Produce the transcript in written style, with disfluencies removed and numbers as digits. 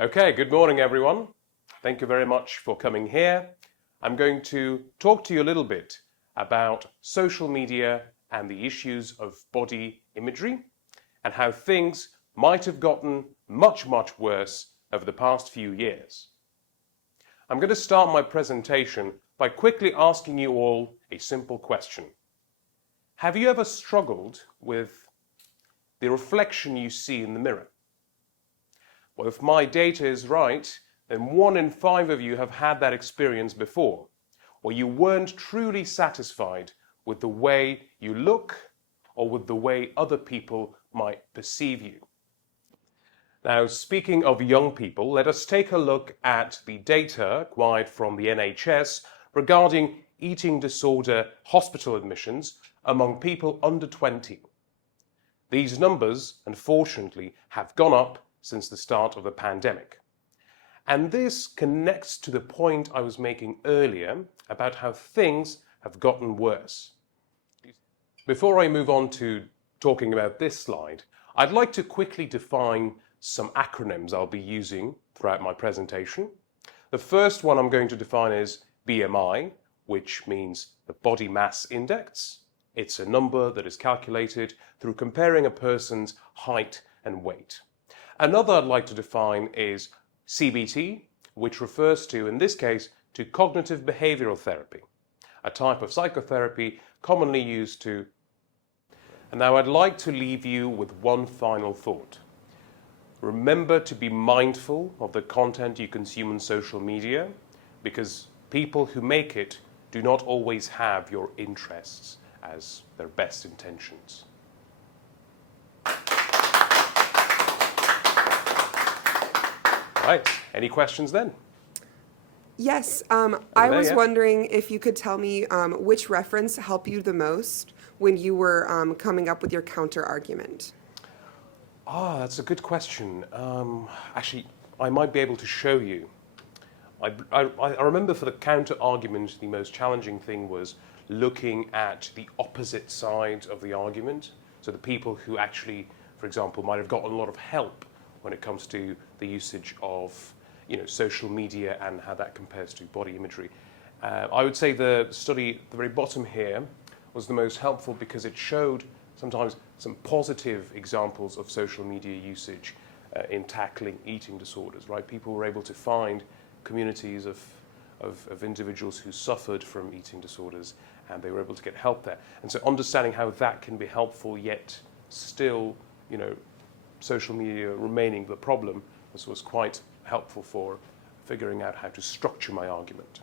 Okay, good morning everyone. Thank you very much for coming here. I'm going to talk to you a little bit about social media and the issues of body imagery and how things might have gotten much worse over the past few years. I'm going to start my presentation by quickly asking you all a simple question. Have you ever struggled with the reflection you see in the mirror? Well, if my data is right, then 1 in 5 of you have had that experience before, where you weren't truly satisfied with the way you look or with the way other people might perceive you. Now, speaking of young people, let us take a look at the data acquired from the NHS regarding eating disorder hospital admissions among people under 20. These numbers, unfortunately, have gone up since the start of the pandemic. And this connects to the point I was making earlier about how things have gotten worse. Before I move on to talking about this slide, I'd like to quickly define some acronyms I'll be using throughout my presentation. The first one I'm going to define is BMI, which means the body mass index. It's a number that is calculated through comparing a person's height and weight. Another I'd like to define is CBT, which refers to, in this case, to cognitive behavioral therapy, a type of psychotherapy commonly used to. And now I'd like to leave you with one final thought. Remember to be mindful of the content you consume on social media, because people who make it do not always have your interests as their best intentions. Right. Any questions then? Yes. I was wondering if you could tell me which reference helped you the most when you were coming up with your counter argument. That's a good question. Actually, I might be able to show you. I remember for the counter argument, the most challenging thing was looking at the opposite side of the argument. So the people who actually, for example, might have gotten a lot of help when it comes to the usage of social media and how that compares to body imagery. I would say the study at the very bottom here was the most helpful because it showed sometimes some positive examples of social media usage in tackling eating disorders, right? People were able to find communities of individuals who suffered from eating disorders, and they were able to get help there. And so understanding how that can be helpful, yet still, social media remaining the problem was quite helpful for figuring out how to structure my argument.